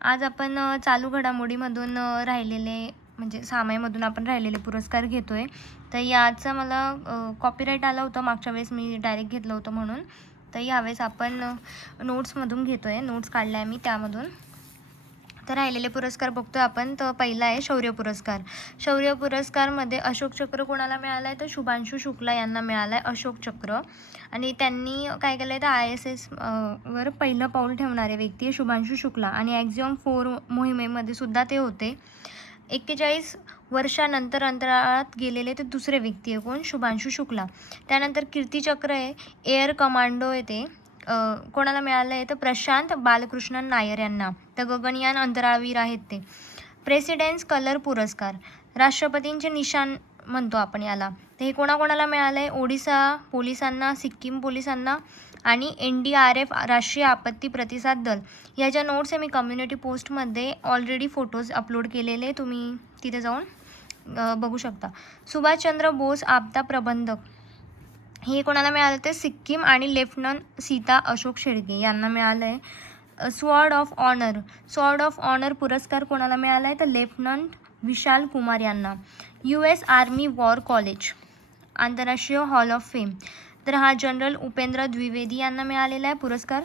आज आपण चालू घडामोडीमधून राहिलेले म्हणजे सामाईमधून आपण राहिलेले पुरस्कार घेतोय. तर याचा मला कॉपीराईट आलं होतं मागच्या वेळेस मी डायरेक्ट घेतलं होतं म्हणून. तर यावेळेस आपण नोट्समधून घेतोय. नोट्स काढल्या मी त्यामधून. तर राहिलेले पुरस्कार बघतोय आपण. तर पहिला आहे शौर्य पुरस्कार. शौर्य पुरस्कारमध्ये अशोक चक्र कोणाला मिळाला आहे तर शुभांशु शुक्ला यांना मिळाला आहे अशोक चक्र. आणि त्यांनी काय केलं आहे तर ISS वर पहिलं पाऊल ठेवणारे व्यक्ती आहे शुभांशु शुक्ला आणि ॲक्झिओम 4 मोहिमेमध्ये सुद्धा ते होते. 41 वर्षानंतर अंतराळात गेलेले ते दुसरे व्यक्ती आहे कोण शुभांशु शुक्ला. त्यानंतर कीर्तिचक्र आहे एअर कमांडो येते कोणाला मिळालं आहे तर प्रशांत बालकृष्णन नायर यांना. तर गगनयान अंतराळवीर आहेत ते. प्रेसिडेंट्स कलर पुरस्कार राष्ट्रपतींचे निशाण म्हणतो आपण याला. तर हे कोणाकोणाला मिळालं आहे ओडिसा पोलिसांना, सिक्कीम पोलिसांना आणि NDRF राष्ट्रीय आपत्ती प्रतिसाद दल. ह्याच्या नोट्स आहे मी कम्युनिटी पोस्टमध्ये ऑलरेडी फोटोज अपलोड केलेले, तुम्ही तिथे जाऊन बघू शकता. सुभाषचंद्र बोस आपदा प्रबंधक हे कोणाला मिळालं ते सिक्कीम आणि लेफ्टनंट सीता अशोक शेळके यांना मिळालं आहे. स्वॉर्ड ऑफ ऑनर पुरस्कार कोणाला मिळाला आहे तर लेफ्टनंट विशाल कुमार यांना. US आर्मी वॉर कॉलेज आंतरराष्ट्रीय हॉल ऑफ फेम तर हा जनरल उपेंद्र द्विवेदी यांना मिळालेला आहे पुरस्कार.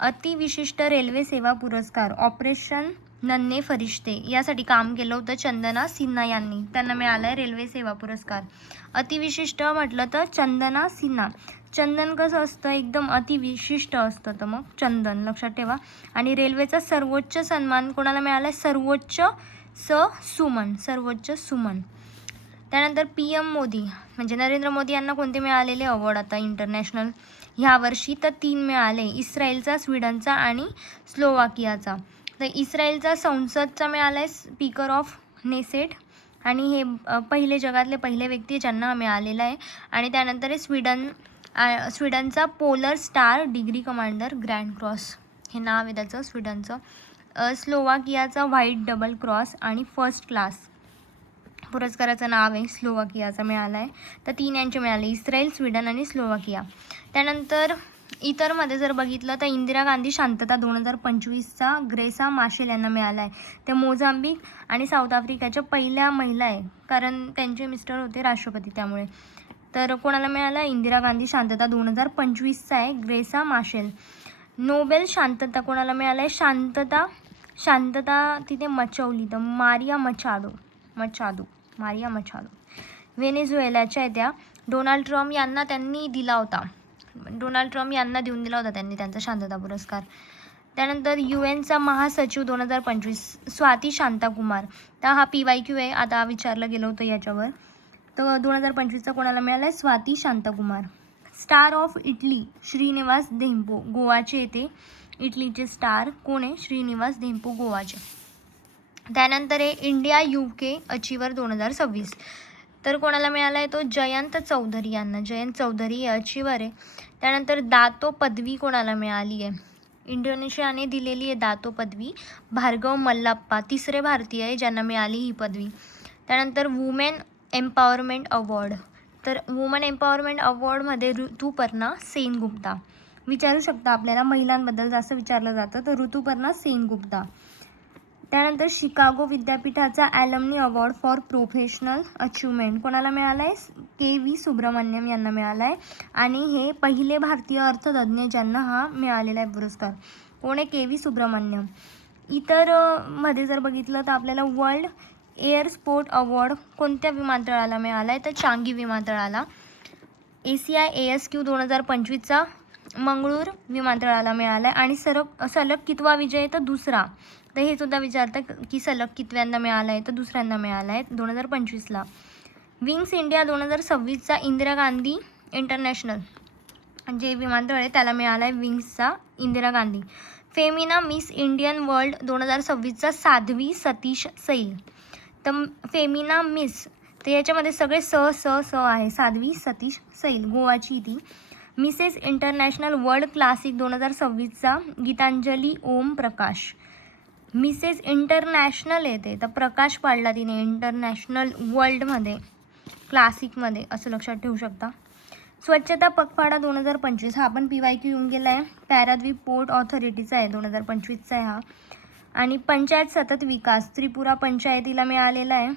अतिविशिष्ट रेल्वे सेवा पुरस्कार ऑपरेशन नन्हे फरिश्ते यासाठी काम केलं होतं चंदना सिन्हा यांनी, त्यांना मिळाला आहे रेल्वे सेवा पुरस्कार. अतिविशिष्ट म्हटलं तर चंदना सिन्हा. चंदन कसं असतं एकदम अतिविशिष्ट असतं तर मग चंदन लक्षात ठेवा. आणि रेल्वेचा सर्वोच्च सन्मान कोणाला मिळाला आहे सर्वोच्च सुमन. त्यानंतर PM मोदी म्हणजे नरेंद्र मोदी यांना कोणते मिळालेले अवॉर्ड आता इंटरनॅशनल ह्या वर्षी तर 3 मिळाले. इस्रायलचा, स्वीडनचा आणि स्लोवाकियाचा. तर इस्रायलचा संसदचा मिळाला आहे स्पीकर ऑफ नेसेट आणि हे पहिले जगातले पहिले व्यक्ती ज्यांना मिळालेला आहे. आणि त्यानंतर आहे स्वीडनचा polar star degree commander grand cross हे नाव आहे त्याचं स्वीडनचं. स्लोवाकियाचा व्हाईट डबल क्रॉस आणि फर्स्ट क्लास पुरस्काराचं नाव आहे स्लोवाकियाचा मिळाला आहे. तर 3 यांचे मिळाले इस्रायल, स्वीडन आणि स्लोवाकिया. त्यानंतर इतरमध्ये जर बघितलं तर इंदिरा गांधी शांतता 2025चा ग्रेसा माशेल यांना मिळाला आहे. ते मोझांबिक आणि साऊथ आफ्रिकाच्या पहिल्या महिला आहे कारण त्यांचे मिस्टर होते राष्ट्रपती त्यामुळे. तर कोणाला मिळाला इंदिरा गांधी शांतता 2025चा आहे ग्रेसा माशेल. नोबेल शांतता कोणाला मिळाला आहे शांतता तिथे मचवली तर मारिया मचाडो. व्हेनेझुएलाच्या आहे त्या. डोनाल्ड ट्रम्प यांना त्यांनी दिला होता त्यांनी त्यांचा शांतता पुरस्कार. त्यानंतर UNचा महासचिव 2025 स्वाती शांताकुमार. तर हा PYQ आहे आता विचारलं गेलं होतं याच्यावर. तर 2025चा कोणाला मिळाला आहे Swati Shanthakumar. Star of Italy Srinivas Dempo गोवाचे येते. इटलीचे स्टार कोण आहे श्रीनिवास धेंपो गोवाचे. त्यानंतर आहे इंडिया UK अचिव्हर 2026. तर कोणाला मिळाला आहे तो जयंत चौधरी यांना. जयंत चौधरी हे अचिव्हर आहे. त्यानंतर दातो पदवी कोणाला मिळाली आहे इंडोनेशियाने दिलेली आहे दातो पदवी. भार्गव मल्लाप्पा 3रे भारतीय आहे ज्यांना मिळाली ही पदवी. त्यानंतर वुमेन एम्पॉवरमेंट अवॉर्ड तर वुमन एम्पॉवरमेंट अवॉर्डमध्ये ऋतुपर्णा सेनगुप्ता. विचारू शकता आपल्याला महिलांबद्दल जास्त विचारलं जातं तर ऋतुपर्णा सेनगुप्ता. त्यानंतर शिकागो विद्यापीठाचा ॲलमनी अवॉर्ड फॉर प्रोफेशनल अचिव्हमेंट कोणाला मिळाला आहे KV सुब्रमण्यम यांना मिळाला आहे. आणि हे पहिले भारतीय अर्थतज्ज्ञ ज्यांना हा मिळालेला आहे पुरस्कार कोण आहे KV सुब्रमण्यम. इतर मध्ये जर बघितलं तर आपल्याला वर्ल्ड एअर स्पोर्ट अवॉर्ड कोणत्या विमानतळाला मिळाला आहे तर चांगी विमानतळाला. ACI ASQ 2025चा मंगळूर विमानतळाला मिळाला आहे. आणि सलग कितवा विजय आहे तर दुसरा. तर हे सुद्धा विचारतं की सलग कितव्यांदा मिळाला आहे तर दुसऱ्यांदा मिळाला आहे 2025ला. विंग्स इंडिया 2026चा इंदिरा गांधी इंटरनॅशनल जे विमानतळ आहे त्याला मिळाला आहे विंग्सचा Indira Gandhi. Femina Miss Indian World 2026चा साध्वी सतीश सैल. तर फेमिना मिस तर याच्यामध्ये सगळे स आहे. साध्वी सतीश सैल गोवाची ती. मिसेस इंटरनॅशनल वर्ल्ड क्लासिक 2026चा गीतांजली ओम प्रकाश. मिसेस इंटरनॅशनल येते तर प्रकाश पाडला तिने इंटरनॅशनल वर्ल्डमध्ये क्लासिकमध्ये असं लक्षात ठेवू शकता. स्वच्छता पखवाडा 2025 हा पण PYQ येऊन गेला आहे. पॅराद्वीप पोर्ट ऑथॉरिटीचा आहे 2025चा आहे हा. आणि पंचायत सतत विकास त्रिपुरा पंचायतीला मिळालेला आहे.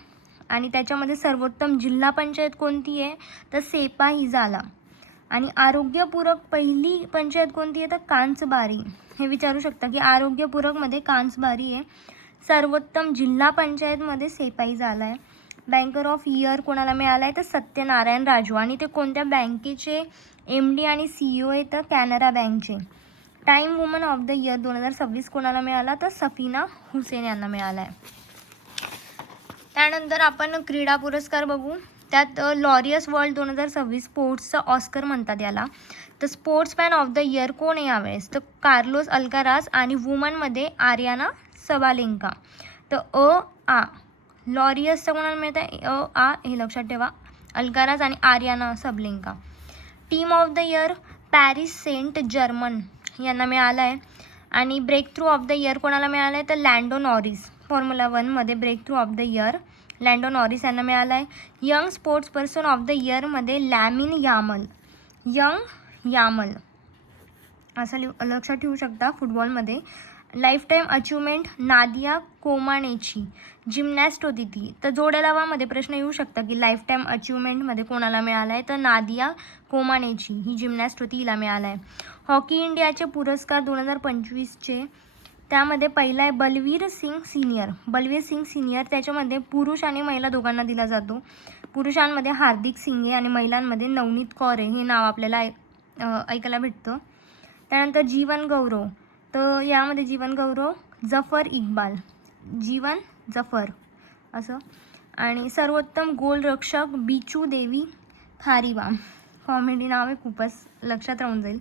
आणि त्याच्यामध्ये सर्वोत्तम जिल्हा पंचायत कोणती आहे तर सेपाहीजाला. आणि आरोग्यपूरक पहिली पंचायत कोणती आहे तर कांचबारी. हे विचारू शकता की आरोग्यपूरकमध्ये कांचबारी आहे. सर्वोत्तम जिल्हा पंचायतमध्ये सेपाहीजाला आहे. बँकर ऑफ इयर कोणाला मिळाला आहे तर सत्यनारायण राजू. आणि ते कोणत्या बँकेचे MD आणि CEO आहे तर कॅनरा बँकचे. Time woman of the year 2026 कोणाला मिळाला तर सफीना हुसेन यांना मिळाला आहे. त्यानंतर आपण क्रीडा पुरस्कार बघू. त्यात लॉरियस वर्ल्ड 2026 स्पोर्ट्सचा ऑस्कर म्हणतात याला. तर स्पोर्ट्समॅन ऑफ द इयर कोण आहे यावेळेस तर कार्लोस अल्काराज. आणि वुमनमध्ये आर्याना सबालेंका. तर आ लॉरियसचं कोणाला मिळतं आहे आ हे लक्षात ठेवा. अल्काराज आणि Aryna Sabalenka. Team of the year Paris Saint Germain यांना मिळाला आहे. आणि breakthrough of the year कोणाला मिळालं आहे तर लँडो नॉरिस. फॉर्म्युला 1मध्ये breakthrough of the year Lando Norris यांना मिळाला आहे. Young sports person of the इयरमध्ये लॅमिन यामल. यंग यामल असं लक्षात ठेवू शकता फुटबॉलमध्ये. Lifetime achievement Nadia Comaneci. Gymnast होती ती. तर जोड्या लावामध्ये प्रश्न येऊ शकता की लाईफ टाईम अचिव्हमेंटमध्ये कोणाला मिळाला आहे तर नादिया कोमानेची ही जिमनॅस्ट होती, हिला मिळाला आहे. हॉकी इंडियाचे पुरस्कार 2025चे त्यामध्ये पहिला आहे बलवीर सिंग सिनियर. बलवीर सिंग सिनियर त्याच्यामध्ये पुरुष आणि महिला दोघांना दिला जातो. पुरुषांमध्ये हार्दिक सिंगे आणि महिलांमध्ये नवनीत कौर हे नाव आपल्याला ऐकायला भेटतं. त्यानंतर जीवन गौरव. तर यामध्ये जीवन गौरव जफर इक्बाल. जीवन जफर असं. आणि सर्वोत्तम गोलरक्षक बिचू देवी खारीवा. कॉमेडी नाव आहे, खूपच लक्षात राहून जाईल.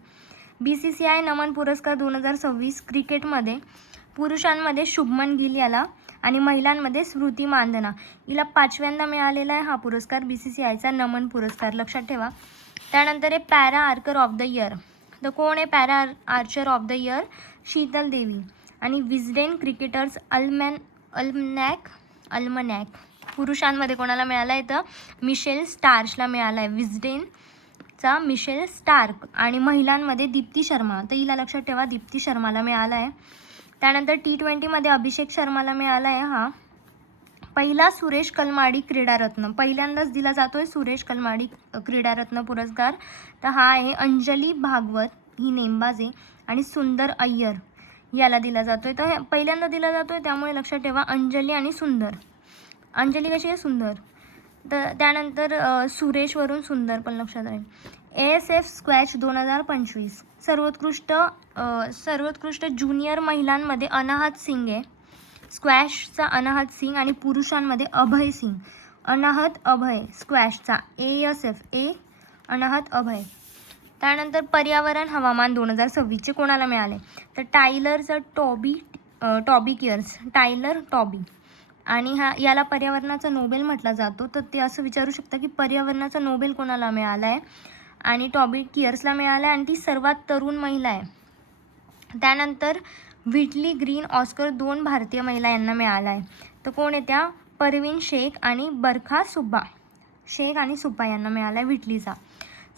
BCCI नमन पुरस्कार 2026 क्रिकेटमध्ये पुरुषांमध्ये शुभमन गिल याला आणि महिलांमध्ये स्मृती मानधना. हिला 5व्यांदा मिळालेला आहे हा पुरस्कार BCCIचा नमन पुरस्कार, लक्षात ठेवा. त्यानंतर आहे पॅरा आर्कर ऑफ द इयर. तर कोण आहे para Archer of the year? Sheetal देवी. आणि विस्डेन क्रिकेटर्स अल्मनॅक पुरुषांमध्ये कोणाला मिळाला आहे तर मिशेल स्टार्शला मिळाला आहे. विस्डेनचा मिशेल स्टार्क. आणि महिलांमध्ये दीप्ती शर्मा. तर हिला लक्षात ठेवा, दीप्ती शर्माला मिळाला आहे. त्यानंतर T20मध्ये अभिषेक शर्माला मिळाला आहे हा पहिला सुरेश कलमाडी क्रीडारत्न. पहिल्यांदाच दिला जातो आहे सुरेश कलमाडी क्रीडारत्न पुरस्कार. तर हा आहे अंजली भागवत, ही नेमबाज आहे. आणि सुंदर अय्यर याला दिला जातो आहे. तर पहिल्यांदा दिला जातो आहे त्यामुळे लक्षात ठेवा अंजली आणि सुंदर. अंजली कशी आहे? सुंदर. तर त्यानंतर सुरेशवरून सुंदर पण लक्षात राहील. ASF स्क्वॅच 2025 सर्वोत्कृष्ट ज्युनियर महिलांमध्ये अनाहत सिंग आहे. स्क्वॅशचा अनाहत सिंग. आणि पुरुषांमध्ये अभय सिंग. अनाहत अभय स्क्वॅशचा ASF अनाहत अभय. त्यानंतर पर्यावरण हवामान 2026चे कोणाला मिळाले तर टायलरचा टॉबी केअर्स. Taylor Toby. आणि याला पर्यावरणाचा नोबेल म्हटला जातो. तर ते असं विचारू शकता की पर्यावरणाचा नोबेल कोणाला मिळाला आहे आणि टॉबी केअर्सला मिळाला आहे. आणि ती सर्वात तरुण महिला आहे. त्यानंतर व्हिटली ग्रीन ऑस्कर 2 भारतीय महिला यांना मिळाला आहे. तर कोण आहे त्या? परवीन शेख आणि बरखा सुब्बा. शेख आणि सुब्बा यांना मिळाला आहे व्हिटलीचा.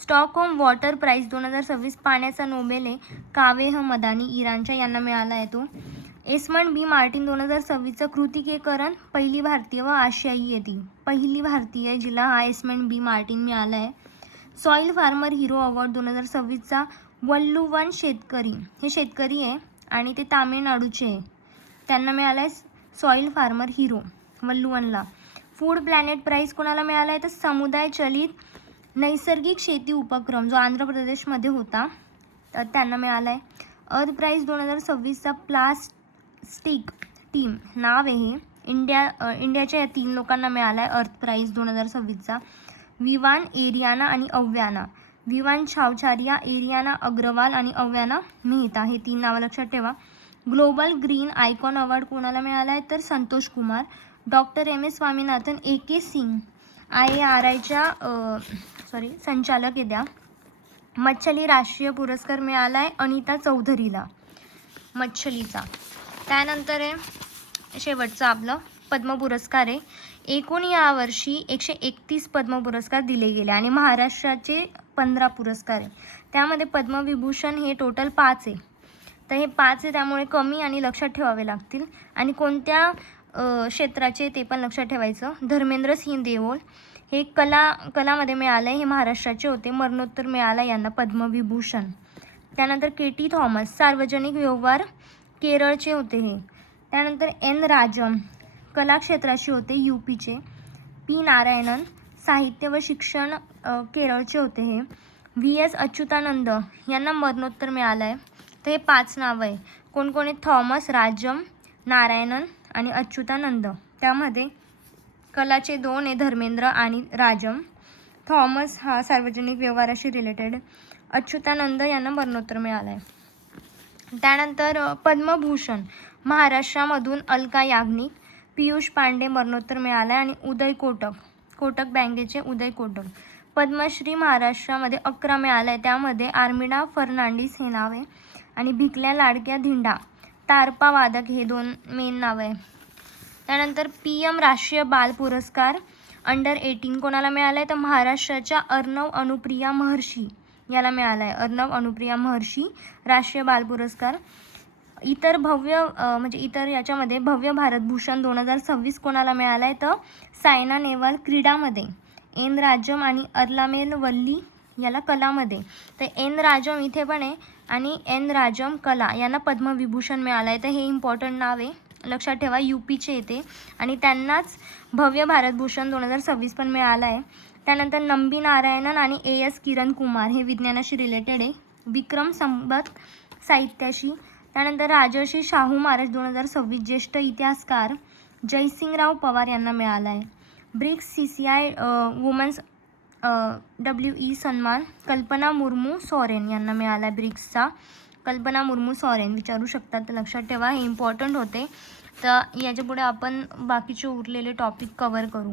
स्टॉकहोम वॉटर प्राईज 2026 पाण्याचा नोबेल आहे कावेह मदानी इराणच्या यांना मिळाला आहे तो. एस्मंड बी मार्टिन 2026चं कृतिकेकरण पहिली भारतीय व आशियाई आहे ती. पहिली भारतीय जिला हा एस्मंड बी मार्टिन मिळाला आहे. सॉईल फार्मर हिरो अवॉर्ड 2026चा वल्लुवन शेतकरी. हे शेतकरी आहे आणि ते तामिळनाडूचे आहे. त्यांना मिळाला आहे सॉईल फार्मर हिरो वल्लुवनला. फूड प्लॅनेट प्राईज कोणाला मिळाला आहे तर समुदाय चलित नैसर्गिक शेती उपक्रम जो आंध्र प्रदेशमध्ये होता तर त्यांना मिळाला आहे. अर्थ प्राईज 2026चा प्लास्टिक टीम नाव आहे हे. इंडियाच्या या 3 लोकांना मिळाला आहे अर्थ प्राईज 2026चा. विवान एरियाना आणि अव्याना. विवान छावछारिया, एरियाना अग्रवाल आणि अव्याना मेहता हे 3 नावं लक्षात ठेवा. ग्लोबल ग्रीन आयकॉन अवॉर्ड कोणाला मिळाला आहे तर Santosh Kumar. Doctor MS Swaminathan AK Singh IARIच्या संचालक आहे त्या. मच्छली राष्ट्रीय पुरस्कार मिळाला आहे अनिता चौधरीला मच्छलीचा. त्यानंतर आहे शेवटचं आपलं पद्म पुरस्कार आहे. एकूण यावर्षी 131 पद्म पुरस्कार दिले गेले आणि महाराष्ट्राचे 15 पुरस्कार आहे. त्यामध्ये पद्मविभूषण हे टोटल 5 आहे. तर हे 5 आहे, त्यामुळे कमी आणि लक्षात ठेवावे लागतील. आणि कोणत्या क्षेत्राचे ते पण लक्षात ठेवायचं. धर्मेंद्र सिंह देओल हे कलामध्ये मिळालं आहे, हे महाराष्ट्राचे होते. मरणोत्तर मिळाला यांना पद्मविभूषण. त्यानंतर के.टी. थॉमस सार्वजनिक व्यवहार केरळचे होते हे. त्यानंतर एन. राजम कला क्षेत्राचे होते, UPचे. पी. नारायणन साहित्य व शिक्षण केरळचे होते हे. V.S. अच्युतानंद यांना मरणोत्तर मिळालं आहे. तर हे 5 नावं आहे. कोण कोण आहे? थॉमस, राजम, नारायणन आणि अच्युतानंद. त्यामध्ये कलाचे 2 आहे, धर्मेंद्र आणि राजम. थॉमस हा सार्वजनिक व्यवहाराशी रिलेटेड. अच्युतानंद यांना मरणोत्तर मिळालं आहे. त्यानंतर पद्मभूषण महाराष्ट्रामधून अलका याग्निक, पियुष पांडे मरणोत्तर मिळालं आहे. आणि उदय कोटक बँकेचे उदय कोटक. पद्मश्री महाराष्ट्रामध्ये 11 मिळालं आहे. त्यामध्ये आर्मिडा फर्नांडिस हे नाव आहे. आणि भिकल्या लाडक्या धिंडा तारपा वादक हे 2 मेन नाव आहे. त्यानंतर PM राष्ट्रीय बाल पुरस्कार अंडर 18 कोणाला मिळाला आहे? तर महाराष्ट्राच्या अर्णव अनुप्रिया महर्षी याला मिळाला आहे. अर्णव अनुप्रिया महर्षी राष्ट्रीय बाल पुरस्कार. इतर याच्यामध्ये भव्य भारतभूषण 2026 कोणाला मिळाला आहे? तर सायना नेहवाल क्रीडामध्ये. एन. राजम आणि अर्लामेल वल्ली याला कलामध्ये. तर एन. राजम इथे पण आहे आणि एन. राजम कला यांना पद्मविभूषण मिळालं आहे. तर हे इम्पॉर्टंट नाव आहे, लक्षात ठेवा. UPचे येते आणि त्यांनाच भव्य भारतभूषण 2026 पण मिळालं आहे. त्यानंतर नंबी नारायणन आणि AS किरण कुमार हे विज्ञानाशी रिलेटेड आहे. विक्रम संपत साहित्याशी. त्यानंतर राजर्षी शाहू महाराज 2026 ज्येष्ठ इतिहासकार जयसिंगराव पवार यांना मिळाला आहे. ब्रिक्स CCI वुमन्स WE सन्मान कल्पना मुर्मू सॉरेन यांना मिळाला आहे. ब्रिक्सचा कल्पना मुर्मू सॉरेन विचारू शकतात, तर लक्षात ठेवा, हे इम्पॉर्टंट होते. तर याच्यापुढे आपण बाकीचे उरलेले टॉपिक कवर करू.